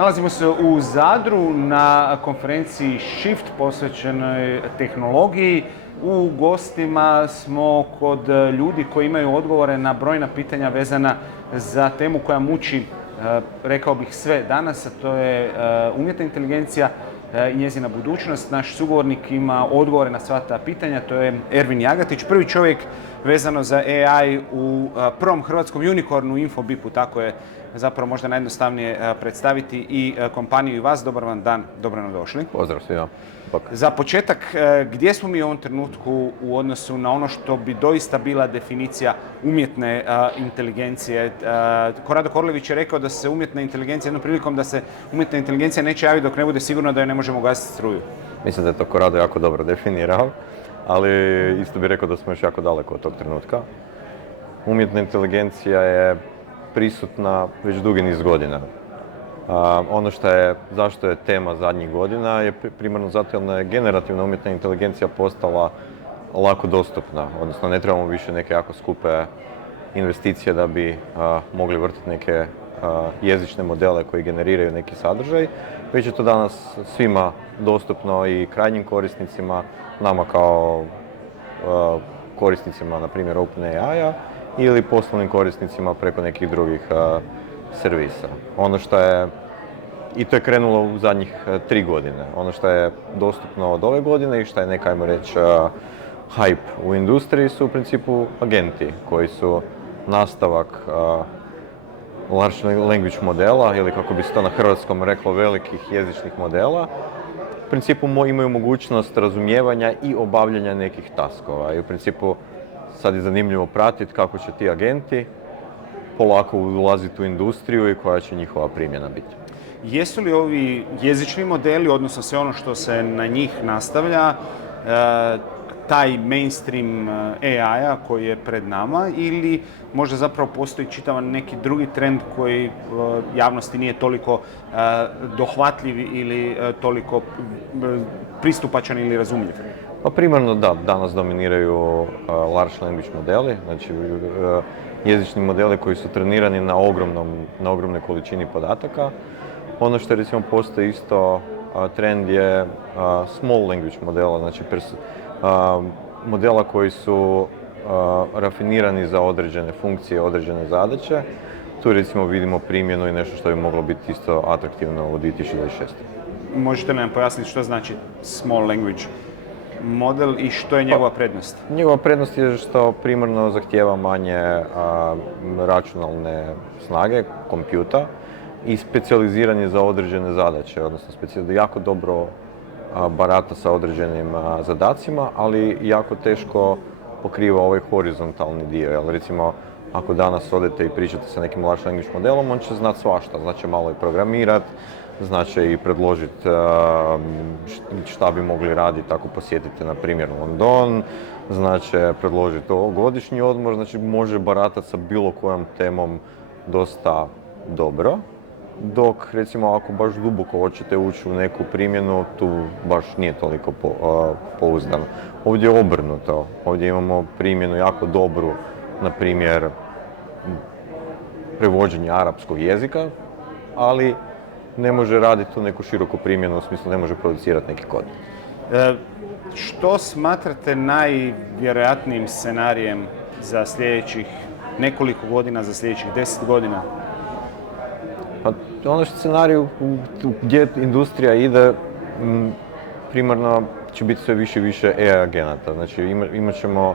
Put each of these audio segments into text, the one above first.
Nalazimo se u Zadru na konferenciji Shift posvećenoj tehnologiji. U gostima smo kod ljudi koji imaju odgovore na brojna pitanja vezana za temu koja muči, rekao bih, sve danas, a to je umjetna inteligencija i njezina budućnost. Naš sugovornik ima odgovore na sva ta pitanja, to je Ervin Jagatić, prvi čovjek vezano za AI u prvom hrvatskom unicornu Infobipu, tako je zapravo možda najjednostavnije predstaviti i kompaniju i vas. Dobar vam dan, dobro nam došli. Pozdrav svima. Za početak, gdje smo mi u ovom trenutku u odnosu na ono što bi doista bila definicija umjetne inteligencije? Korado Korlević je rekao da se umjetna inteligencija, jednom prilikom da se umjetna inteligencija neće javiti dok ne bude sigurno da joj ne možemo gasiti struju. Mislim da je to Korado jako dobro definirao, ali isto bih rekao da smo još jako daleko od tog trenutka. Umjetna inteligencija je prisutna već dugi niz godina. Ono zašto je tema zadnjih godina je primarno zato jer je generativna umjetna inteligencija postala lako dostupna, odnosno ne trebamo više neke jako skupe investicije da bi mogli vrtiti neke jezične modele koji generiraju neki sadržaj, već je to danas svima dostupno i krajnjim korisnicima, nama kao korisnicima, na primjer OpenAI-a, ili poslovnim korisnicima preko nekih drugih servisa. I to je krenulo u zadnjih 3 godine. Ono što je dostupno od ove godine i što je neka, ajmo reći, hype u industriji su u principu agenti koji su nastavak large language modela, ili kako bi se to na hrvatskom reklo, velikih jezičnih modela. U principu imaju mogućnost razumijevanja i obavljanja nekih taskova. I u principu sad je zanimljivo pratiti kako će ti agenti polako ulaziti u industriju i koja će njihova primjena biti. Jesu li ovi jezični modeli, odnosno sve ono što se na njih nastavlja, taj mainstream AI-a koji je pred nama, ili možda zapravo postoji čitavan neki drugi trend koji javnosti nije toliko dohvatljiv ili toliko pristupačan ili razumljiv? Pa primarno da, danas dominiraju large language modeli, znači jezični modeli koji su trenirani na ogromnoj količini podataka. Ono što recimo postoji isto trend je small language modela, znači modela koji su rafinirani za određene funkcije, određene zadaće. Tu recimo vidimo primjenu i nešto što bi moglo biti isto atraktivno u 2026. Možete li nam pojasniti što znači small language model i što je njegova prednost? Njegova prednost je što primarno zahtijeva manje računalne snage, kompjuta, i specijaliziran je za određene zadaće, odnosno jako dobro barata sa određenim zadacima, ali jako teško pokriva ovaj horizontalni dio. Jer recimo, ako danas odete i pričate sa nekim large language modelom, on će znati svašta, znači malo i programirati, znači i predložiti šta bi mogli raditi ako posjetite, na primjer, London, znači predložiti godišnji odmor, znači može baratati sa bilo kojom temom dosta dobro. Dok, recimo, ako baš duboko hoćete ući u neku primjenu, tu baš nije toliko pouzdano. Ovdje je obrnuto. Ovdje imamo primjenu jako dobru, na primjer, prevođenje arapskog jezika, ali ne može raditi tu neku široku primjenu, u smislu ne može producirati neki kod. Što smatrate najvjerojatnijim scenarijem za sljedećih nekoliko godina, za sljedećih 10 godina? Pa ono scenariju gdje industrija ide, primarno će biti sve više i više AI agenata. Znači imat ćemo,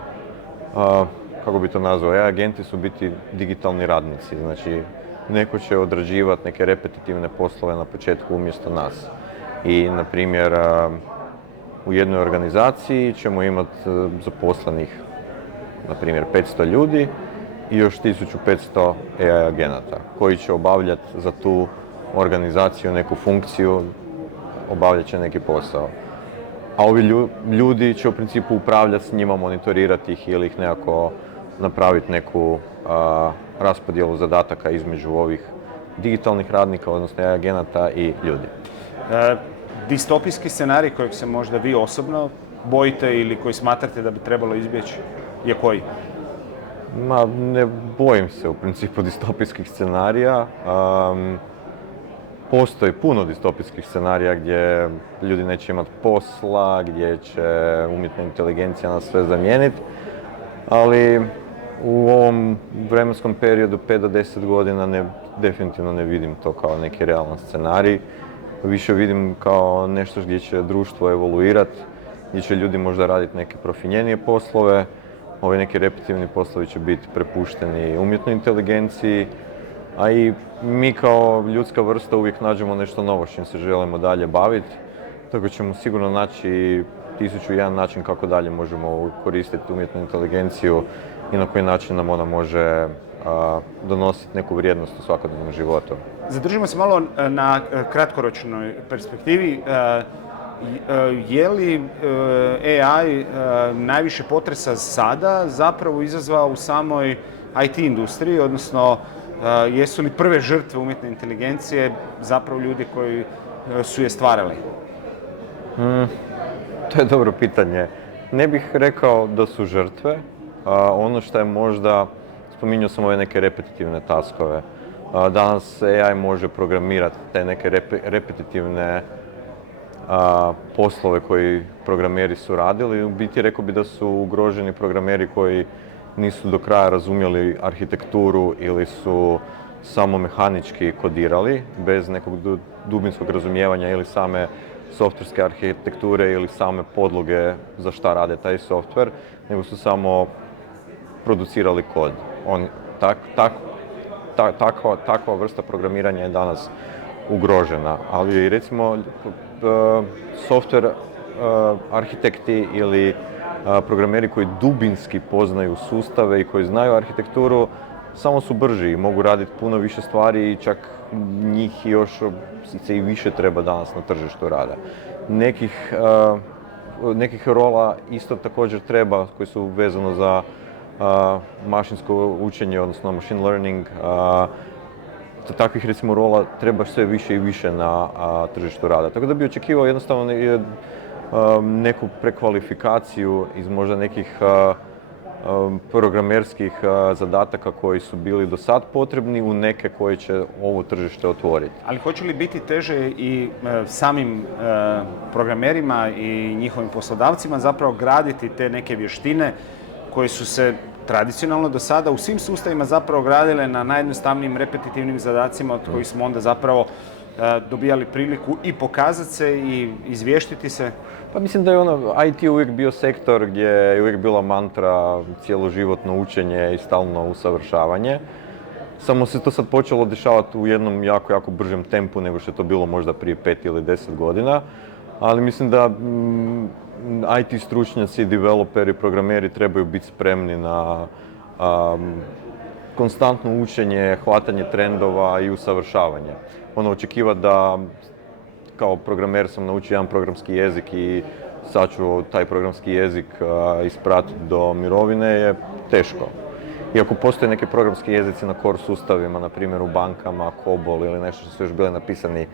kako bi to nazvao, AI agenti su biti digitalni radnici. Znači neko će odrađivati neke repetitivne poslove na početku umjesto nas. I, na primjer, u jednoj organizaciji ćemo imati zaposlenih, na primjer, 500 ljudi i još 1500 AI agenata koji će obavljati za tu organizaciju neku funkciju, obavljat će neki posao. A ovi ljudi će u principu upravljati s njima, monitorirati ih ili ih nekako napraviti neku raspodjelu zadataka između ovih digitalnih radnika, odnosno AI agenata i ljudi. Distopijski scenarij kojeg se možda vi osobno bojite ili koji smatrate da bi trebalo izbjeći je koji? Ne bojim se u principu distopijskih scenarija. postoji puno distopijskih scenarija gdje ljudi neće imati posla, gdje će umjetna inteligencija nas sve zamijeniti, ali u ovom vremenskom periodu 5 do 10 godina definitivno ne vidim to kao neki realan scenarij. Više vidim kao nešto gdje će društvo evoluirati, gdje će ljudi možda raditi neke profinjenije poslove, ovi neki repetitivni poslovi će biti prepušteni umjetnoj inteligenciji, a i mi kao ljudska vrsta uvijek nađemo nešto novo s čim se želimo dalje baviti, tako ćemo sigurno naći 1001 način kako dalje možemo koristiti umjetnu inteligenciju i na koji način nam ona može donositi neku vrijednost u svakodnevnom životu. Zadržimo se malo na kratkoročnoj perspektivi. Je li AI najviše potresa sada zapravo izazvao u samoj IT industriji, odnosno jesu li prve žrtve umjetne inteligencije zapravo ljudi koji su je stvarali? To je dobro pitanje. Ne bih rekao da su žrtve. Ono što je možda, spominjao sam ove neke repetitivne taskove. Danas AI može programirati te neke repetitivne poslove koji programeri su radili. U biti rekao bi da su ugroženi programeri koji nisu do kraja razumjeli arhitekturu ili su samo mehanički kodirali, bez nekog dubinskog razumijevanja ili same softverske arhitekture ili same podloge za šta rade taj softver, nego su samo producirali kod. Takva vrsta programiranja je danas ugrožena, ali recimo softver arhitekti ili programeri koji dubinski poznaju sustave i koji znaju arhitekturu samo su brži i mogu raditi puno više stvari i čak njih još se i više treba danas na tržištu rada. Nekih rola isto također treba koji su vezano za mašinsko učenje, odnosno machine learning. Takvih recimo rola treba sve više i više na tržištu rada. Tako da bi očekivao jednostavno neku prekvalifikaciju iz možda nekih programerskih zadataka koji su bili do sad potrebni u neke koji će ovo tržište otvoriti. Ali hoće li biti teže i samim programerima i njihovim poslodavcima zapravo graditi te neke vještine koje su se tradicionalno do sada u svim sustavima zapravo gradile na najjednostavnijim repetitivnim zadacima od kojih smo onda zapravo dobijali priliku i pokazati se i izvještiti se? Pa mislim da je IT uvijek bio sektor gdje je uvijek bila mantra cjeloživotno učenje i stalno usavršavanje. Samo se to sad počelo dešavati u jednom jako bržem tempu nego što je to bilo možda prije 5 ili 10 godina. Ali mislim da IT stručnjaci, developeri, programeri trebaju biti spremni na konstantno učenje, hvatanje trendova i usavršavanje. Očekivati da kao programer sam naučio jedan programski jezik i sad ću taj programski jezik ispratiti do mirovine je teško. Iako postoje neki programski jezici na core sustavima, na primjer u bankama, COBOL ili nešto što su još bile napisani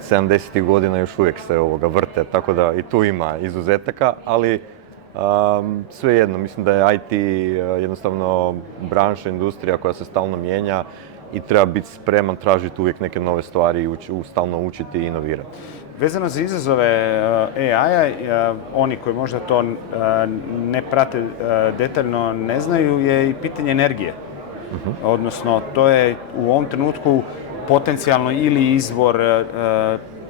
70. godina još uvijek se vrte, tako da i tu ima izuzetaka, ali svejedno, mislim da je IT jednostavno branša, industrija koja se stalno mijenja i treba biti spreman tražiti uvijek neke nove stvari i stalno učiti i inovirati. Vezano za izazove AI-a, oni koji možda to ne prate detaljno ne znaju, je i pitanje energije. Odnosno, to je u ovom trenutku potencijalno ili izvor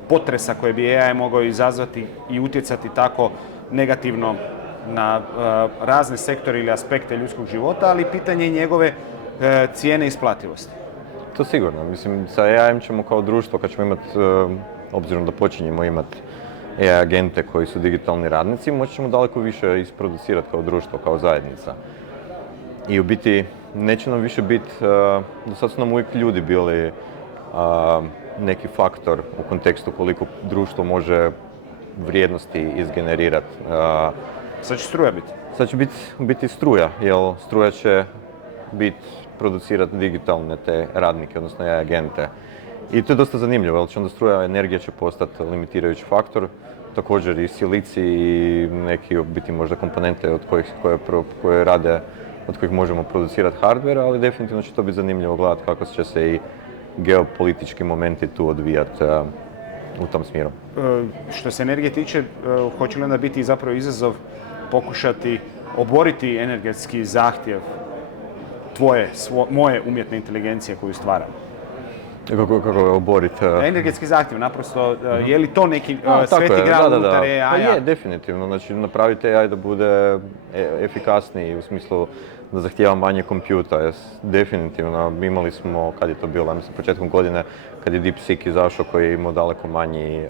potresa koje bi AI mogao izazvati i utjecati tako negativno na razne sektore ili aspekte ljudskog života, ali pitanje njegove cijene i isplativosti. To sigurno. Mislim, sa AI-em ćemo kao društvo, kad ćemo imati, obzirom da počinjemo imati AI agente koji su digitalni radnici, moći ćemo daleko više isproducirati kao društvo, kao zajednica. I u biti neće nam više biti, do sad su nam uvijek ljudi bili neki faktor u kontekstu koliko društvo može vrijednosti izgenerirati. Sad će struja biti? Sad će biti struja, jer struja će producirati digitalne te radnike, odnosno AI agente. I to je dosta zanimljivo, jer će onda struja, energija će postati limitirajući faktor, također i silici i neki biti možda komponente od koje rade, od kojih možemo producirati hardware, ali definitivno će to biti zanimljivo gledati kako će se i geopolitički momenti tu odvijati u tom smjeru. Što se energije tiče, hoće li onda biti zapravo izazov pokušati oboriti energetski zahtjev moje umjetne inteligencije koju stvaram? Kako oboriti? Energetski zahtjev, naprosto, je li to neki sveti gral unutar AI-a? Pa je, definitivno. Znači, napraviti AI da bude efikasniji u smislu da zahtijeva manje kompjuta. Definitivno, imali smo, kad je to bilo, mislim, početkom godine, kad je DeepSeek izašao, koji je imao daleko manji,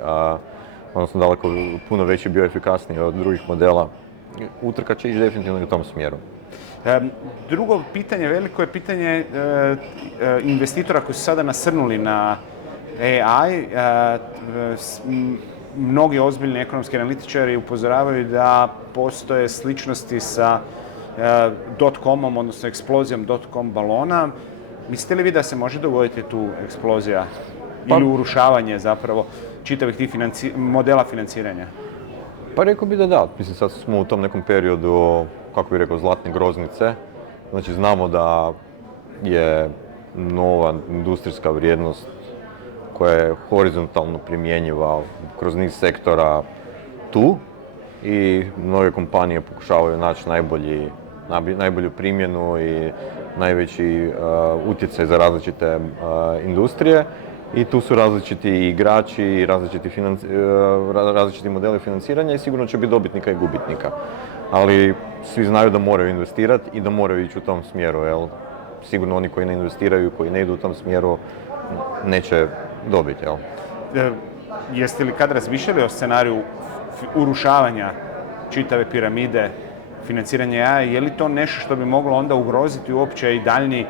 odnosno daleko puno veći, bio efikasniji od drugih modela. Utrka će ići definitivno u tom smjeru. Drugo pitanje, veliko je pitanje investitora koji su sada nasrnuli na AI. Mnogi ozbiljni ekonomski analitičari upozoravaju da postoje sličnosti sa dot-comom, odnosno eksplozijom dot-com balona. Mislite li vi da se može dogoditi tu eksplozija ili urušavanje zapravo čitavih tih modela financiranja? Pa rekao bi da da. Mislim, sad smo u tom nekom periodu, kako bih rekao, zlatne groznice. Znači, znamo da je nova industrijska vrijednost koja je horizontalno primjenjiva kroz niz sektora tu i mnoge kompanije pokušavaju naći najbolju primjenu i najveći utjecaj za različite industrije. I tu su različiti igrači i različiti modeli financiranja i sigurno će biti dobitnika i gubitnika. Ali svi znaju da moraju investirati i da moraju ići u tom smjeru, jel? Sigurno oni koji ne investiraju, koji ne idu u tom smjeru, neće dobiti, jel? Jeste li kad razmišljali o scenariju urušavanja čitave piramide financiranja AI, je li to nešto što bi moglo onda ugroziti uopće i daljnji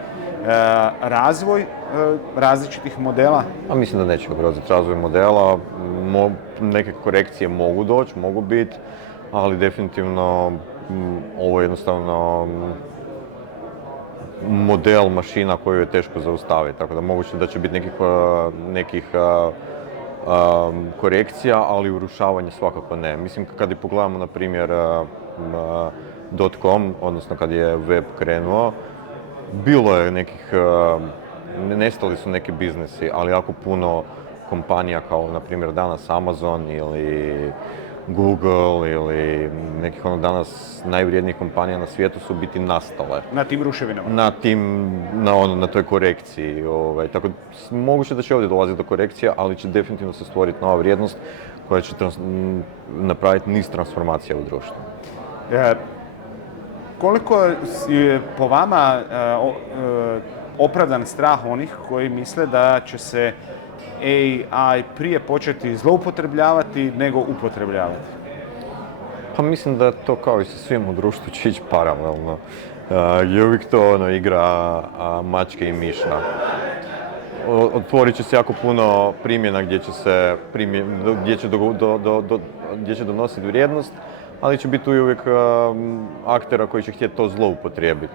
razvoj različitih modela? A mislim da neće ugroziti razvoj modela. Neke korekcije mogu doći, mogu biti, ali definitivno ovo je jednostavno model mašina koju je teško zaustaviti. Tako da moguće da će biti nekih korekcija, ali urušavanje svakako ne. Mislim, kad i pogledamo, na primjer, .com, odnosno kad je web krenuo, bilo je nekih, nestali su neki biznesi, ali jako puno kompanija kao, na primjer, danas Amazon ili Google ili nekih danas najvrijednijih kompanija na svijetu su biti nastale. Na tim ruševinama? Na toj korekciji. Tako, moguće da će ovdje dolaziti do korekcija, ali će definitivno se stvoriti nova vrijednost koja će napraviti niz transformacija u društvu. Koliko je po vama opravdan strah onih koji misle da će se AI prije početi zloupotrebljavati nego upotrebljavati? Pa mislim da to kao i sa svim u društvu će ići paralelno. Je uvijek to igra mačke i miša. Otvorit će se jako puno primjena gdje će donositi vrijednost, ali će biti tu i uvijek aktera koji će htjeti to zloupotrijebiti.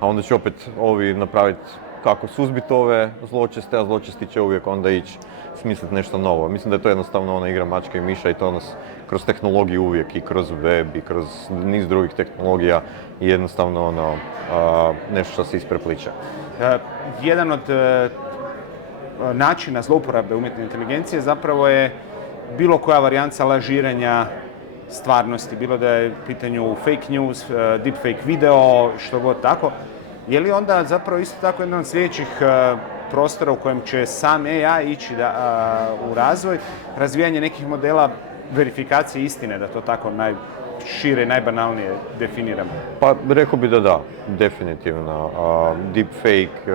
A onda će opet ovi napraviti kako suzbiti ove zločeste, a zločesti će uvijek onda ići smisliti nešto novo. Mislim da je to jednostavno ona igra mačka i miša i to nas kroz tehnologiju uvijek i kroz web i kroz niz drugih tehnologija i jednostavno nešto što se isprepliče. Jedan od načina zlouporabe umjetne inteligencije zapravo je bilo koja varijanca lažiranja stvarnosti, bilo da je u pitanju fake news, deepfake video, što god tako. Je li onda zapravo isto tako jedan od sljedećih prostora u kojem će sam AI ići u razvoj, razvijanje nekih modela verifikacije istine, da to tako najšire i najbanalnije definiramo? Pa rekao bi da, definitivno. Deepfake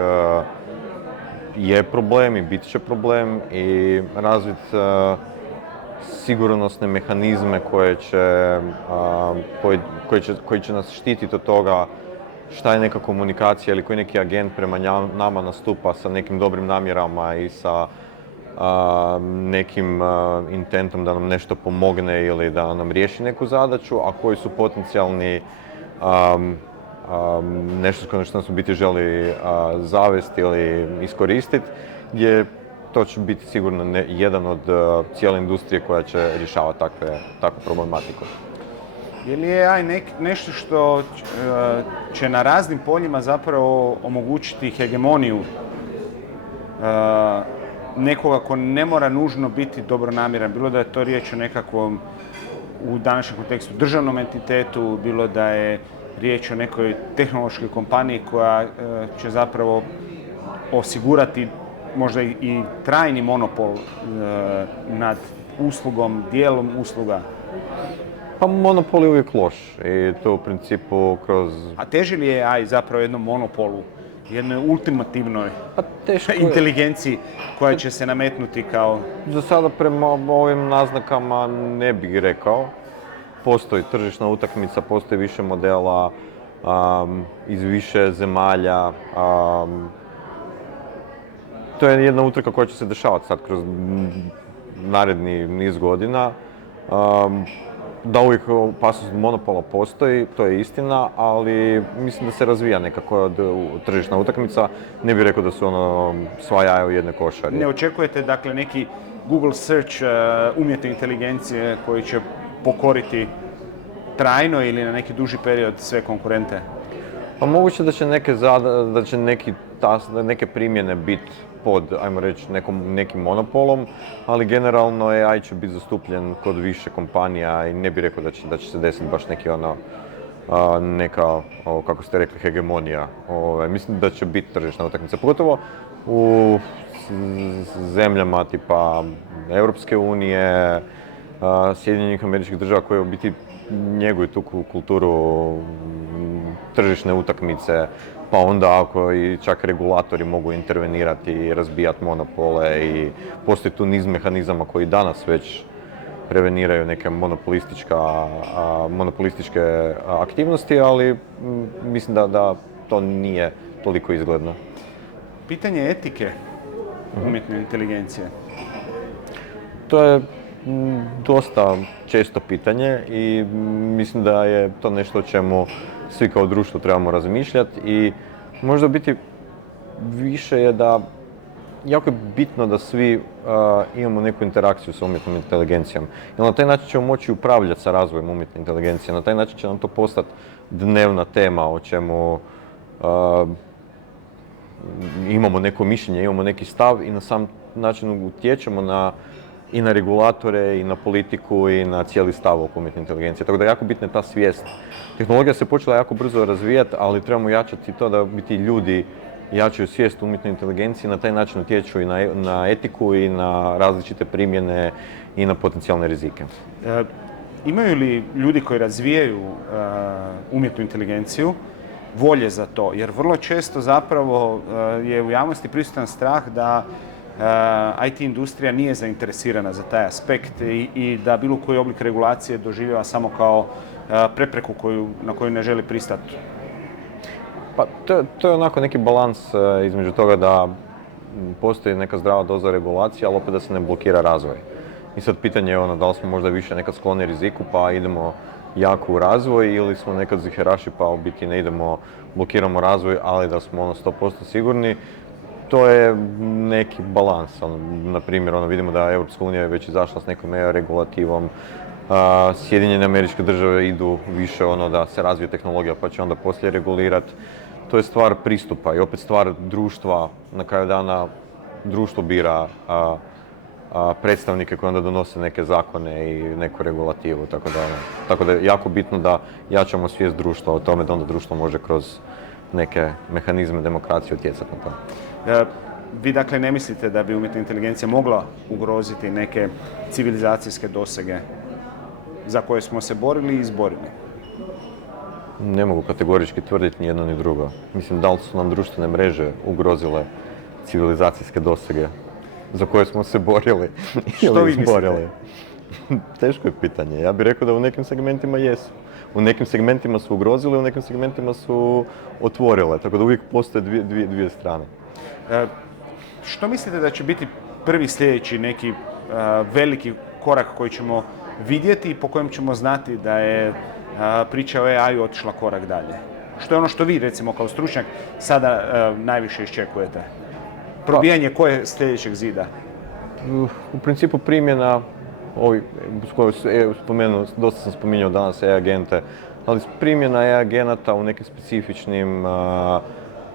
je problem i bit će problem i razvit sigurnosne mehanizme koji će nas štititi od toga šta je neka komunikacija ili koji neki agent prema nama nastupa sa nekim dobrim namjerama i sa nekim intentom da nam nešto pomogne ili da nam riješi neku zadaću, a koji su potencijalni nešto što nas u biti želi zavesti ili iskoristiti, gdje to će biti sigurno jedan od cijele industrije koja će rješavati takvu problematiku. Je li AI nešto što će na raznim poljima zapravo omogućiti hegemoniju nekoga ko ne mora nužno biti dobronamjeran, bilo da je to riječ o nekakvom u današnjem kontekstu državnom entitetu, bilo da je riječ o nekoj tehnološkoj kompaniji koja će zapravo osigurati možda i trajni monopol nad uslugom, dijelom usluga. Pa monopol je uvijek loš i to u principu kroz... A teži li je AI zapravo jednom monopolu, jednoj ultimativnoj Pa teško je. inteligenciji koja će se nametnuti kao... Za sada prema ovim naznakama ne bih rekao. Postoji tržišna utakmica, postoji više modela iz više zemalja. To je jedna utrka koja će se dešavati sad kroz naredni niz godina. Da uvijek opasnost monopola postoji, to je istina, ali mislim da se razvija nekako tržišna utakmica. Ne bih rekao da su sva jaja u jednoj košari. Ne očekujete dakle neki Google search umjetne inteligencije koji će pokoriti trajno ili na neki duži period sve konkurente? Pa moguće da će neke primjene biti pod, ajmo reći, nekim monopolom, ali generalno AI će biti zastupljen kod više kompanija i ne bih rekao da će se desiti baš neka, kako ste rekli, hegemonija. Mislim da će biti tržišna utakmica, pogotovo u zemljama tipa Europske unije, Sjedinjenih Američkih Država koje u biti njeguju tu kulturu tržišne utakmice, pa onda ako i čak regulatori mogu intervenirati i razbijati monopole i postoji tu niz mehanizama koji danas već preveniraju neke monopolističke aktivnosti, ali mislim da to nije toliko izgledno. Pitanje etike umjetne inteligencije. To je dosta često pitanje i mislim da je to nešto o čemu svi kao društvo trebamo razmišljati i možda biti više je da jako je bitno da svi imamo neku interakciju sa umjetnom inteligencijom. Jer na taj način ćemo moći upravljati sa razvojem umjetne inteligencije. Na taj način će nam to postati dnevna tema o čemu imamo neko mišljenje, imamo neki stav i na sam način utječemo i na regulatore, i na politiku, i na cijeli stav oko umjetne inteligencije. Tako da je jako bitna ta svijest. Tehnologija se počela jako brzo razvijati, ali trebamo jačati to da biti ljudi jačaju svijest umjetnoj inteligenciji, na taj način utječu i na etiku i na različite primjene i na potencijalne rizike. Imaju li ljudi koji razvijaju umjetnu inteligenciju volje za to? Jer vrlo često zapravo je u javnosti prisutan strah da IT industrija nije zainteresirana za taj aspekt i da bilo koji oblik regulacije doživljava samo kao prepreku na koju ne želi pristati. Pa to je onako neki balans između toga da postoji neka zdrava doza regulacije, ali opet da se ne blokira razvoj. I sad pitanje je da li smo možda više nekad skloni riziku pa idemo jako u razvoj ili smo nekad ziheraši pa u biti ne idemo, blokiramo razvoj, ali da smo 100% sigurni. To je neki balans. Na primjer, vidimo da Europska unija je već izašla s nekom regulativom. Sjedinjene Američke Države idu više da se razvije tehnologija pa će onda poslije regulirati. To je stvar pristupa i opet stvar društva. Na kraju dana društvo bira predstavnike koji onda donose neke zakone i neku regulativu. Tako da je jako bitno da jačamo svijest društva o tome da onda društvo može kroz neke mehanizme demokracije utjecati na to. Vi dakle ne mislite da bi umjetna inteligencija mogla ugroziti neke civilizacijske dosege za koje smo se borili i izborili? Ne mogu kategorički tvrditi ni jedno ni drugo. Mislim, da li su nam društvene mreže ugrozile civilizacijske dosege za koje smo se borili ili izborili? Teško je pitanje. Ja bih rekao da u nekim segmentima jesu. U nekim segmentima su ugrozile, u nekim segmentima su otvorile. Tako da uvijek postoje dvije strane. Što mislite da će biti prvi sljedeći neki veliki korak koji ćemo vidjeti i po kojem ćemo znati da je priča o AI otišla korak dalje? Što je ono što vi, recimo, kao stručnjak sada najviše iščekujete? Probijanje koje sljedećeg zida? U principu primjena, dosta sam spominjao danas e-agente, ali primjena e-agenata u nekim specifičnim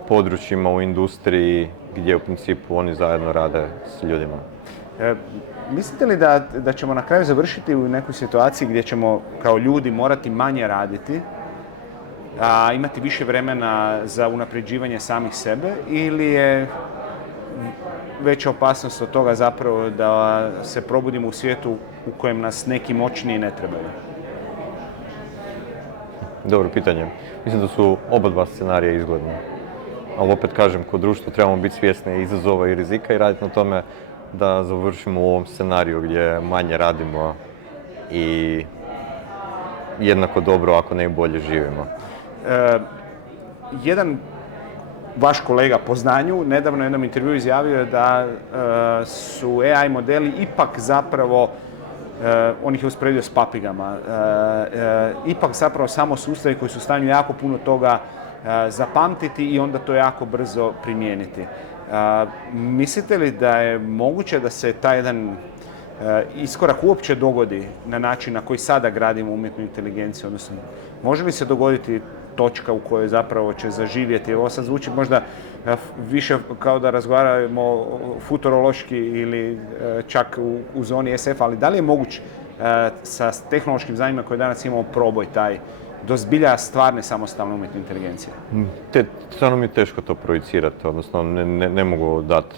područjima u industriji gdje u principu oni zajedno rade s ljudima. Mislite li da ćemo na kraju završiti u nekoj situaciji gdje ćemo kao ljudi morati manje raditi, a imati više vremena za unapređivanje samih sebe, ili je veća opasnost od toga zapravo da se probudimo u svijetu u kojem nas neki moćniji ne trebaju? Dobro pitanje. Mislim da su oba dva scenarija izgledni. Ali opet kažem, kao društvo trebamo biti svjesni izazova i rizika i raditi na tome da završimo u ovom scenariju gdje manje radimo i jednako dobro, ako ne i bolje živimo. Jedan vaš kolega po znanju nedavno u jednom intervjuu izjavio da su AI modeli ipak zapravo, on ih je usporedio s papigama, ipak zapravo samo sustavi koji su u stanju jako puno toga zapamtiti i onda to jako brzo primijeniti. Mislite li da je moguće da se taj jedan iskorak uopće dogodi na način na koji sada gradimo umjetnu inteligenciju, odnosno može li se dogoditi točka u kojoj zapravo će zaživjeti? Ovo sad zvuči možda više kao da razgovaramo futurološki ili čak u zoni SF, ali da li je moguće sa tehnološkim znanjima koje danas imamo proboj taj do zbilja stvarne samostalne umjetne inteligencije? Stvarno mi je teško to projicirati, odnosno ne mogu dati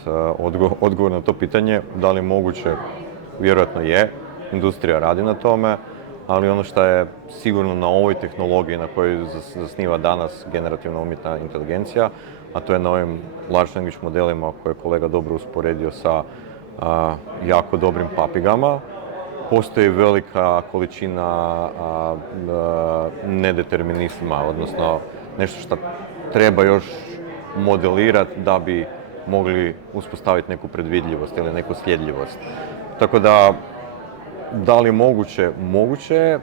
odgovor na to pitanje. Da li je moguće? Vjerojatno je. Industrija radi na tome, ali ono što je sigurno na ovoj tehnologiji na kojoj zasniva danas generativna umjetna inteligencija, a to je na ovim large language modelima koje je kolega dobro usporedio sa jako dobrim papigama, postoji velika količina nedeterminizma, odnosno nešto što treba još modelirati da bi mogli uspostaviti neku predvidljivost ili neku sljedljivost. Tako da li je moguće? Moguće je,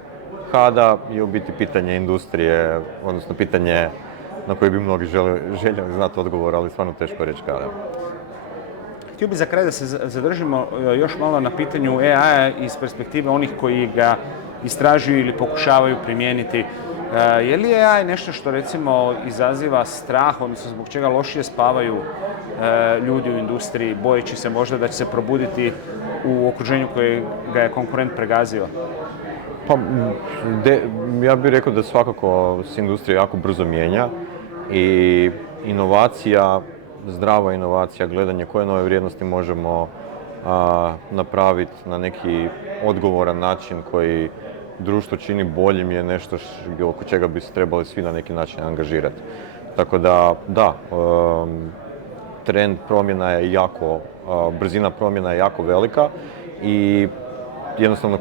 kada je u biti pitanje industrije, odnosno pitanje na koje bi mnogi željeli znati odgovor, ali stvarno teško reći kada. Htio bih za kraj da se zadržimo još malo na pitanju AI-a iz perspektive onih koji ga istražuju ili pokušavaju primijeniti. Je li AI nešto što recimo izaziva strah, odnosno zbog čega lošije spavaju ljudi u industriji, bojeći se možda da će se probuditi u okruženju koje ga je konkurent pregazio? Pa, ja bih rekao da svakako se industrija jako brzo mijenja i inovacija, zdrava inovacija, gledanje koje nove vrijednosti možemo napraviti na neki odgovoran način koji društvo čini boljim je nešto oko čega bi se trebali svi na neki način angažirati. Tako da, trend promjena je jako, brzina promjena je jako velika i jednostavno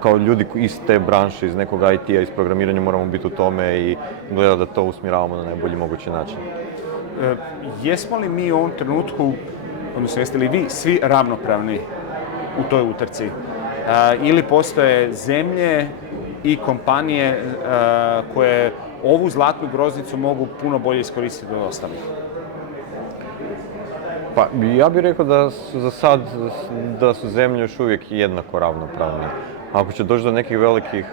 kao ljudi iz te branše, iz nekog IT-a, iz programiranja moramo biti u tome i gledati da to usmjeravamo na najbolji mogući način. Jesmo li mi u ovom trenutku, odnosno jeste li vi svi ravnopravni u toj utrci? Ili postoje zemlje i kompanije koje ovu zlatnu groznicu mogu puno bolje iskoristiti od ostalih? Pa ja bih rekao da su za sad da su zemlje još uvijek jednako ravnopravne. Ako će doći do nekih velikih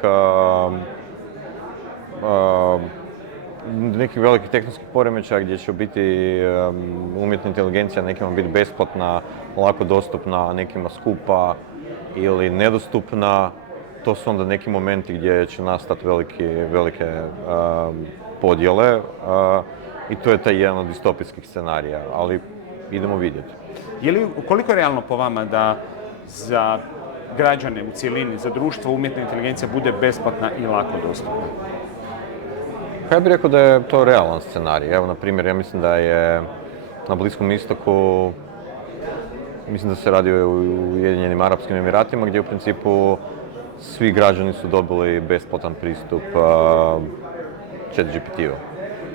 tehničkih poremećaja gdje će biti umjetna inteligencija nekima biti besplatna, lako dostupna, nekima skupa ili nedostupna, to su onda neki momenti gdje će nastati velike podjele i to je taj jedan od distopijskih scenarija, ali idemo vidjeti. Koliko je realno po vama da za građane u cjelini, za društvo umjetna inteligencija bude besplatna i lako dostupna? Ja bih rekao da je to realan scenarij. Evo, na primjer, ja mislim da je na Bliskom istoku, mislim da se radi u Ujedinjenim Arapskim Emiratima, gdje u principu svi građani su dobili besplatan pristup ChatGPT-u.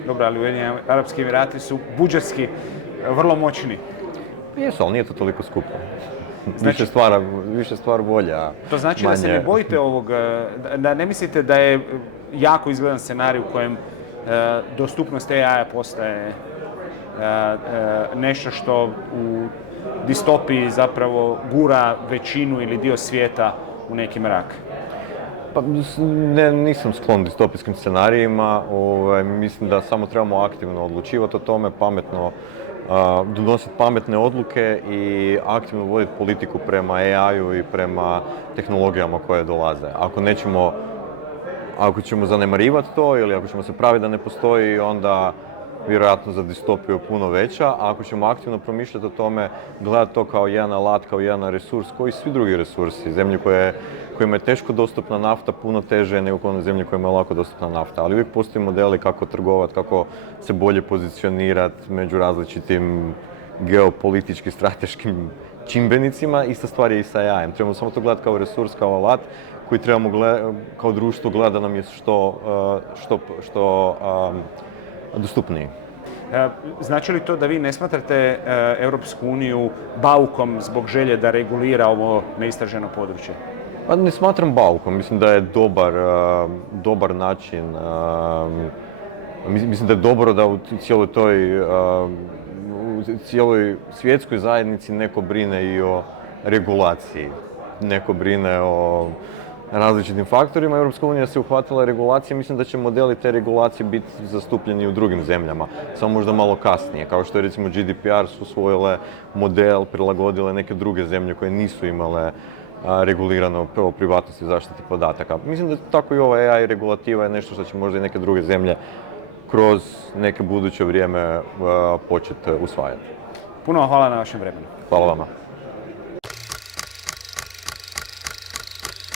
Dobro, ali Ujedinjeni Arapski Emirati su budžetski vrlo moćni. Jesu, ali nije to toliko skupo. Više stvar volja. To znači da se ne bojite ovog, da ne mislite da je jako izgledan scenarij u kojem dostupnost AI-a postaje nešto što u distopiji zapravo gura većinu ili dio svijeta u neki mrak? Pa nisam sklon distopijskim scenarijima. Mislim da samo trebamo aktivno odlučivati o tome, pametno donositi pametne odluke i aktivno voditi politiku prema AI-u i prema tehnologijama koje dolaze. Ako ćemo zanemarivati to ili ako ćemo se praviti da ne postoji, onda vjerojatno za distopiju puno veća, a ako ćemo aktivno promišljati o tome, gledati to kao jedan alat, kao jedan resurs, kao i svi drugi resursi. Zemlje kojima je teško dostupna nafta, puno teže nego one zemlje kojima je lako dostupna nafta. Ali uvijek postoje modeli kako trgovati, kako se bolje pozicionirati među različitim geopolitički strateškim čimbenicima. Ista stvar je i sa AI-em. Trebamo samo to gledati kao resurs, kao alat koji trebamo kao društvo gledati da nam je što dostupniji. Znači li to da vi ne smatrate Europsku uniju baukom zbog želje da regulira ovo neistraženo područje? Pa ne smatram baukom, mislim da je dobar način, mislim da je dobro da u cijeloj svjetskoj zajednici neko brine i o regulaciji, neko brine o različitim faktorima. Europska unija se uhvatila regulacije, mislim da će modeli te regulacije biti zastupljeni u drugim zemljama, samo možda malo kasnije, kao što je recimo GDPR su usvojile model, prilagodile neke druge zemlje koje nisu imale regulirano o privatnosti i zaštiti podataka. Mislim da tako i ova AI regulativa je nešto što će možda i neke druge zemlje kroz neke buduće vrijeme početi usvajati. Puno hvala na vašem vremenu. Hvala vama.